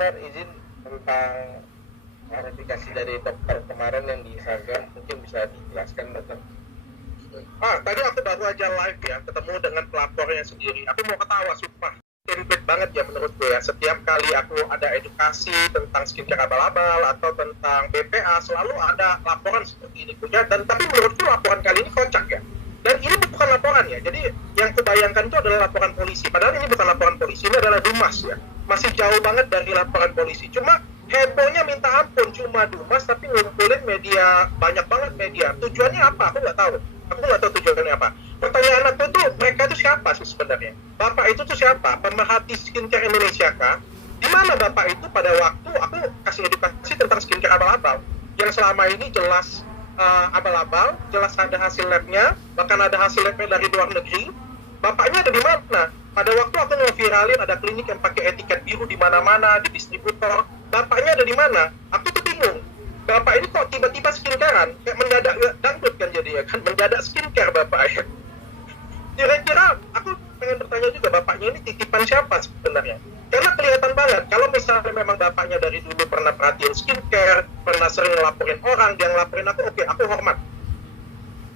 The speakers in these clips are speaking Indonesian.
dokter izin tentang klarifikasi dari dokter kemarin yang di Instagram, mungkin bisa dijelaskan dokter. Tadi aku baru aja live ya, ketemu dengan pelapornya sendiri. Aku mau ketawa, sumpah. Template banget ya menurutku ya. Setiap kali aku ada edukasi tentang skincare abal-abal atau tentang BPA, selalu ada laporan seperti ini punya. Dan tapi menurutku laporan kali ini kocak ya. Dan ini bukan laporan ya. Jadi yang kebayangkan itu adalah laporan polisi. Padahal ini bukan laporan polisi, ini adalah Dumas ya. Masih jauh banget dari laporan polisi. Cuma hebohnya minta ampun, cuma Dumas tapi ngumpulin media, banyak banget media. Tujuannya apa? Aku nggak tahu tujuannya apa. Pertanyaan aku tuh, mereka itu siapa sih sebenarnya? Bapak itu tuh siapa? Pemerhati skincare Indonesia kah? Di mana Bapak itu pada waktu aku kasih edukasi tentang skincare abal-abal yang selama ini jelas abal-abal, jelas ada hasil labnya, bahkan ada hasil labnya dari luar negeri. Bapaknya ada di mana? Pada waktu aku ngeviralin ada klinik yang pakai etiket biru di mana-mana, di distributor. Bapaknya ada di mana? Aku tuh bingung. Bapak ini kok tiba-tiba skincarean? Kayak mendadak dangdut kan jadinya kan, mendadak skincare Bapak ya. Kira-kira aku pengen bertanya juga, bapaknya ini titipan siapa sebenarnya? Karena kelihatan banget, kalau misalnya memang bapaknya dari dulu pernah perhatiin skincare, pernah sering ngelaporin orang, dia ngelaporin aku, oke, aku hormat.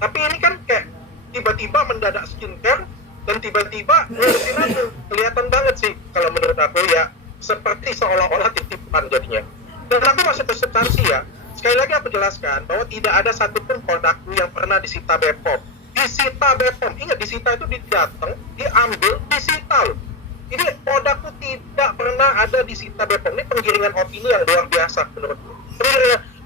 Tapi ini kan kayak tiba-tiba mendadak skincare, dan tiba-tiba ngurusin aku. Kelihatan banget sih, kalau menurut aku ya, seperti seolah-olah titipan jadinya. Dan aku masuk ke substansi ya. Sekali lagi aku jelaskan bahwa tidak ada satupun produkku yang pernah disita BPOM. Disita BPOM, ingat disita itu didatang, diambil, disita loh. Ini produkku tidak pernah ada disita BPOM. Ini penggiringan opini yang luar biasa menurutku.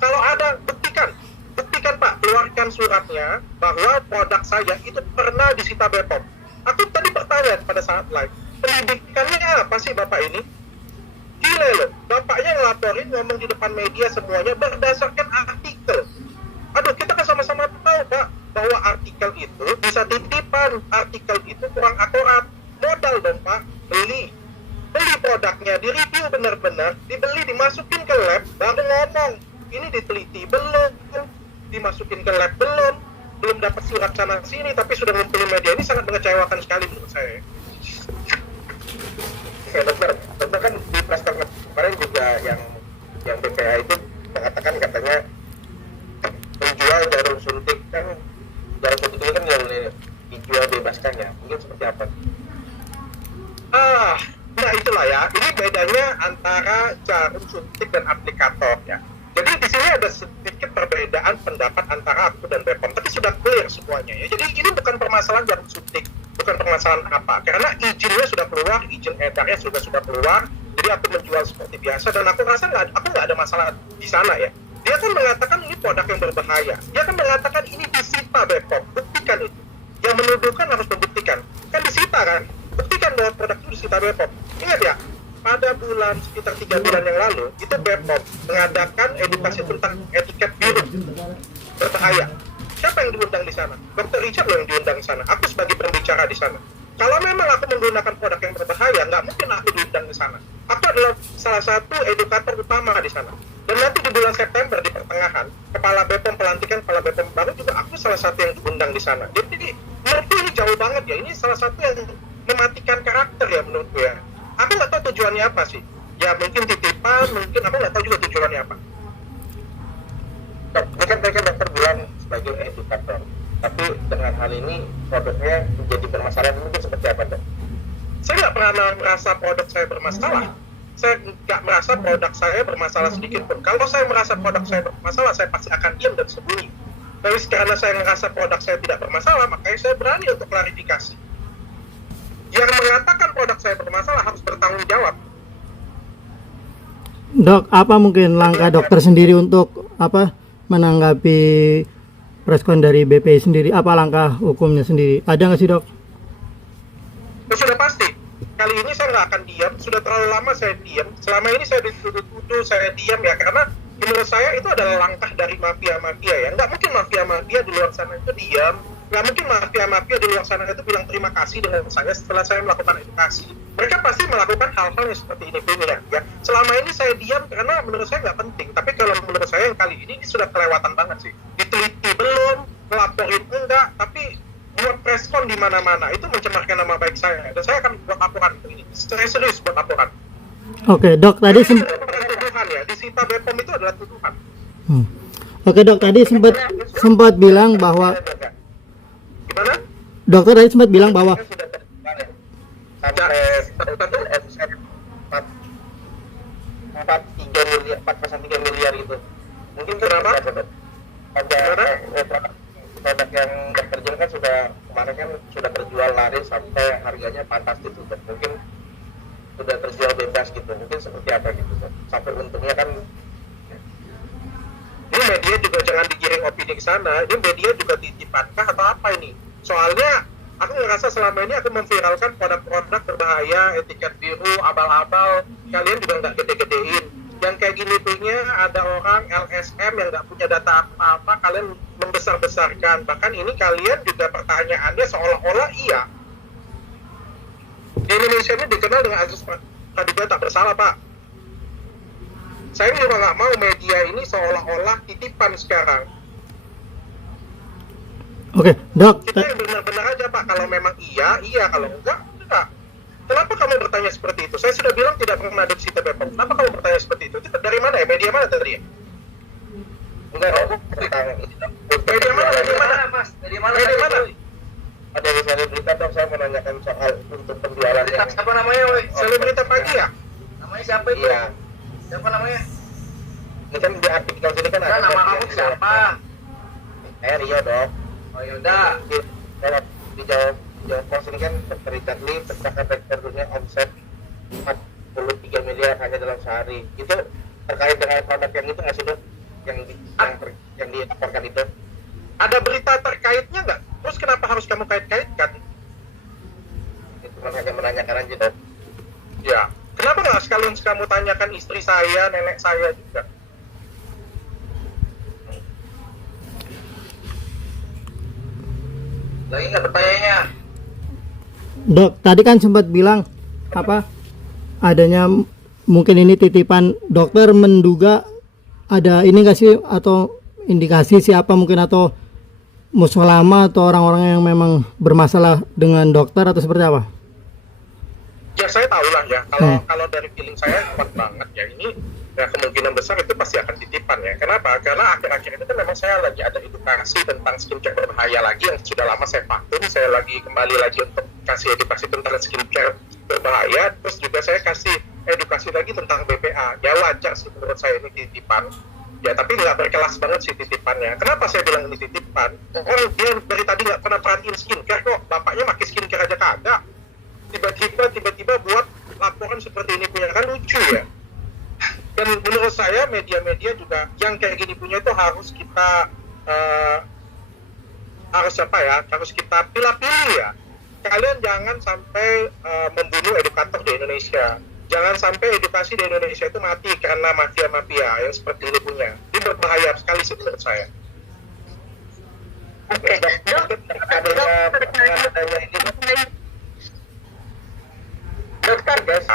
Kalau ada, buktikan Pak, keluarkan suratnya bahwa produk saya itu pernah disita BPOM. Aku tadi bertanya pada saat live, pendidikannya apa sih Bapak ini? Gila loh, bapaknya ngelaporin, ngomong di depan media semuanya berdasarkan artikel. Aduh, kita kan sama-sama tahu Pak, bahwa artikel itu bisa titipan, artikel itu kurang akurat. Modal dong Pak, beli produknya, direview benar-benar, dibeli, dimasukin ke lab, baru ngomong, ini diteliti, belum, dimasukin ke lab, belum dapat surat sana sini, tapi sudah ngumpulin media. Ini sangat mengecewakan sekali menurut saya. Oke dokter kan di press conference kemarin juga yang BPA itu mengatakan katanya menjual jarum suntik kan, jarum suntik itu kan yang dijual bebaskan ya, mungkin seperti apa? Nah itulah ya, ini bedanya antara jarum suntik dan aplikator ya. Jadi di sini ada sedikit perbedaan pendapat antara aku dan BPOM, tapi sudah clear semuanya ya. Jadi ini bukan permasalahan jarum suntik, bukan permasalahan apa, karena izinnya sudah keluar, izin edarnya sudah keluar. Jadi aku menjual seperti biasa dan aku rasa aku nggak ada masalah di sana ya. Dia kan mengatakan ini produk yang berbahaya, dia kan mengatakan ini disita BPOM, buktikan itu. Yang menuduhkan harus membuktikan, kan disita kan, buktikan bahwa produk itu disita BPOM. Ingat ya, pada bulan sekitar 3 bulan yang lalu itu BPOM mengadakan edukasi tentang etiket biru berbahaya. Siapa yang diundang di sana? Dr. Richard loh yang diundang di sana. Aku sebagai pembicara di sana. Kalau memang aku menggunakan produk yang berbahaya, nggak mungkin aku diundang di sana. Aku adalah salah satu edukator utama di sana. Dan nanti di bulan September di pertengahan, kepala BPOM pelantikan kepala BPOM baru juga aku salah satu yang diundang di sana. Jadi menurutku ini jauh banget ya. Ini salah satu yang mematikan karakter ya menurutku ya. Aku nggak tahu tujuannya apa sih. Ya mungkin titipan, mungkin aku nggak tahu juga tujuannya apa. Ini kan tadi dokter bilang sebagai edukator, tapi dengan hal ini produknya menjadi bermasalah, mungkin seperti apa dok? Saya nggak pernah merasa produk saya bermasalah. Saya nggak merasa produk saya bermasalah sedikit pun. Kalau saya merasa produk saya bermasalah, saya pasti akan diam dan sembunyi. Tapi karena saya merasa produk saya tidak bermasalah, makanya saya berani untuk klarifikasi. Yang mengatakan produk saya bermasalah harus bertanggung jawab. Dok, apa mungkin langkah dokter sendiri untuk menanggapi respon dari BPI sendiri? Apa langkah hukumnya sendiri? Ada nggak sih dok? Sudah pasti. Kali ini saya nggak akan diam. Sudah terlalu lama saya diam. Selama ini saya dituduh-tuduh, saya diam ya. Karena menurut saya itu adalah langkah dari mafia-mafia ya. Nggak mungkin mafia-mafia di luar sana itu diam. Nggak mungkin mafia-mafia di luar sana itu bilang terima kasih dengan saya setelah saya melakukan edukasi. Mereka pasti melakukan hal-hal yang seperti ini ya. Selama ini saya diam karena menurut saya nggak penting. Tapi kalau menurut saya yang kali ini sudah kelewatan banget sih. Diteliti belum, ngelaporin enggak, tapi buat preskon di mana-mana itu mencemarkan nama baik saya. Dan saya akan buat laporan ini. Saya serius buat laporan. Oke, Dok, tadi Bukan tuduhan ya, disita BPOM itu adalah tuduhan. Oke, Dok, tadi sempat bilang bahwa Gimana? dokter tadi sempat bilang bahwa Kan sudah terjual ya. Sampai Tentu. omset 4,3 miliar gitu. Mungkin Kenapa? bisa, Dok. Gimana? Produk yang dokter jual kan sudah kemarin kan sudah terjual laris sampai harganya fantastis gitu. Mungkin sudah terjual bebas gitu. Mungkin seperti apa gitu, Dok. Sampai untungnya kan Ini media juga jangan digiring opini ke sana. Ini media juga titipankah atau apa ini? Soalnya aku ngerasa selama ini aku memviralkan produk-produk berbahaya, etiket biru, abal-abal. Kalian juga nggak gede-gedein. Yang kayak gini punya ada orang LSM yang nggak punya data apa-apa, kalian membesar-besarkan. Bahkan ini kalian juga pertanyaannya seolah-olah iya. Di Indonesia ini dikenal dengan asas praduga tak bersalah, Pak. Saya juga nggak mau media ini seolah-olah titipan sekarang. oke, Dok. Kita yang benar-benar aja, Pak. Kalau memang iya, iya. Kalau enggak, enggak. Kenapa kamu bertanya seperti itu? Saya sudah bilang tidak pernah ada disita BPOM. Kenapa kamu bertanya seperti itu? Itu dari mana ya? Media mana tadi ya? enggak Dok, tentang ini, Dok. Media mana? Media mana? Mas? Dari mana? Media mana? Ada di selebrita, Dok, saya menanyakan soal untuk penjualan yang Siapa namanya, woi? Selebrita pagi ya? Namanya siapa itu? iya. Siapa namanya? Ini kan di artikel sini kan Nah, nama kamu siapa? Rio, Dok. Oh yaudah. Di Jawa Pos ini kan Dr. Richard Lee pecahkan rekor dunia omset 43 miliar hanya dalam sehari. Itu terkait dengan produk yang itu nggak sih, Dok? Yang dilaporkan itu? Ada berita terkaitnya nggak? Terus kenapa harus kamu kait-kaitkan? Itu hanya menanyakan aja, Dok. Ya. Kenapa nggak sekalian kamu tanyakan istri saya, nenek saya juga? Lagi nggak pertanyaannya? Dok, tadi kan sempat bilang apa adanya mungkin ini titipan. Dokter menduga ada ini nggak sih atau indikasi siapa mungkin atau musuh lama atau orang-orang yang memang bermasalah dengan dokter atau seperti apa? Ya saya tahu lah ya. Kalau dari feeling saya kuat banget ya ini. Ya kemungkinan besar itu pasti akan titipan ya. Kenapa? Karena akhir-akhir ini kan memang saya lagi ada edukasi tentang skincare berbahaya lagi yang sudah lama saya vakum. Saya lagi kembali lagi untuk kasih edukasi tentang skincare berbahaya. Terus juga saya kasih edukasi lagi tentang BPA. Ya wajar sih menurut saya ini titipan. Ya tapi nggak berkelas banget sih titipannya. Kenapa saya bilang ini titipan? Orang dia dari tadi nggak pernah perhatiin skincare kok. Bapaknya pakai skincare aja kagak. Tiba-tiba buat laporan seperti ini punya, kan lucu ya. Dan menurut saya media-media juga yang kayak gini punya itu harus kita harus kita pilih-pilih ya. Kalian jangan sampai membunuh edukator di Indonesia. Jangan sampai edukasi di Indonesia itu mati karena mafia-mafia yang seperti ini punya. Ini berbahaya sekali sih menurut saya. Oke, Dok. Adanya ini, Dokter guys,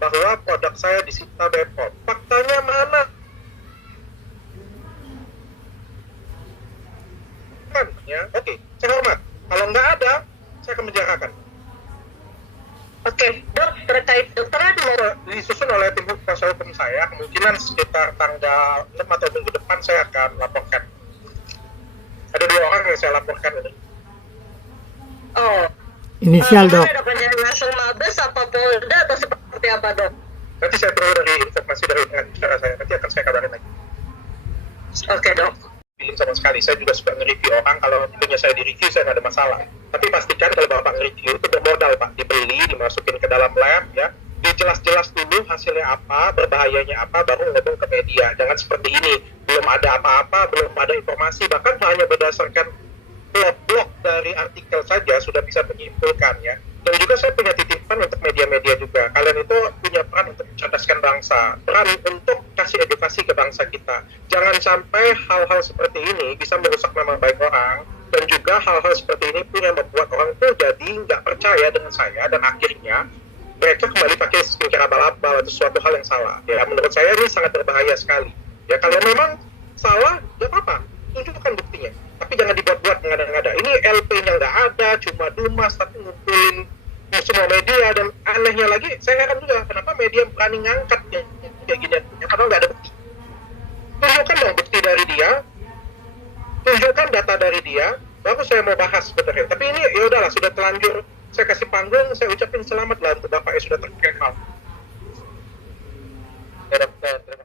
bahwa produk saya disita BPOM. Faktanya mana? Kan, ya, oke, saya hormat. Kalau nggak ada, saya akan menjarakan. Oke, Dok, terkait dokternya Disusun oleh tim kuasa hukum saya, kemungkinan sekitar tanggal 6 atau minggu depan saya akan laporkan. Ada 2 orang yang saya laporkan ini. oh, Inisial, Dok. dokternya langsung Mabes apa Polda atau seperti apa, Dok? Nanti saya tunggu dari informasi dari pengacara saya. Nanti akan saya kabarin lagi. Oke, Dok. Feeling sama sekali. Saya juga suka nge-review orang. Kalau punya saya di-review, saya nggak ada masalah. Tapi pastikan kalau Bapak nge-review itu bermodal, Pak. Dibeli, dimasukin ke dalam lab, ya. Dijelas-jelas dulu hasilnya apa, berbahayanya apa, baru ngomong ke media. Jangan seperti ini. Belum ada apa-apa, belum ada informasi. Bahkan hanya berdasarkan blog-blog dari artikel saja sudah bisa menyimpulkan, ya. Dan juga saya punya titipan untuk media-media juga. Kalian itu punya peran untuk mencerdaskan bangsa, peran untuk kasih edukasi ke bangsa kita. Jangan sampai hal-hal seperti ini bisa merusak nama baik orang, dan juga hal-hal seperti ini punya membuat orang tuh jadi nggak percaya dengan saya, dan akhirnya mereka kembali pakai skincare abal-abal atau sesuatu hal yang salah. Ya menurut saya ini sangat berbahaya sekali. Ya kalau memang salah, nggak apa-apa, tunjukkan buktinya. Tapi jangan dibuat-buat mengada-ngada. Ini LP-nya nggak ada, cuma dumas, tapi ngumpulin semua media, dan anehnya lagi, saya heran juga kenapa media berani ngangkat yang kayak gini, ya, padahal nggak ada bukti. Tunjukkan dong bukti dari dia, tunjukkan data dari dia, baru saya mau bahas sebenarnya. Tapi ini ya udahlah, sudah telanjur saya kasih panggung, saya ucapin selamat lah untuk bapak yang sudah terkenal. Ya, dokter, terima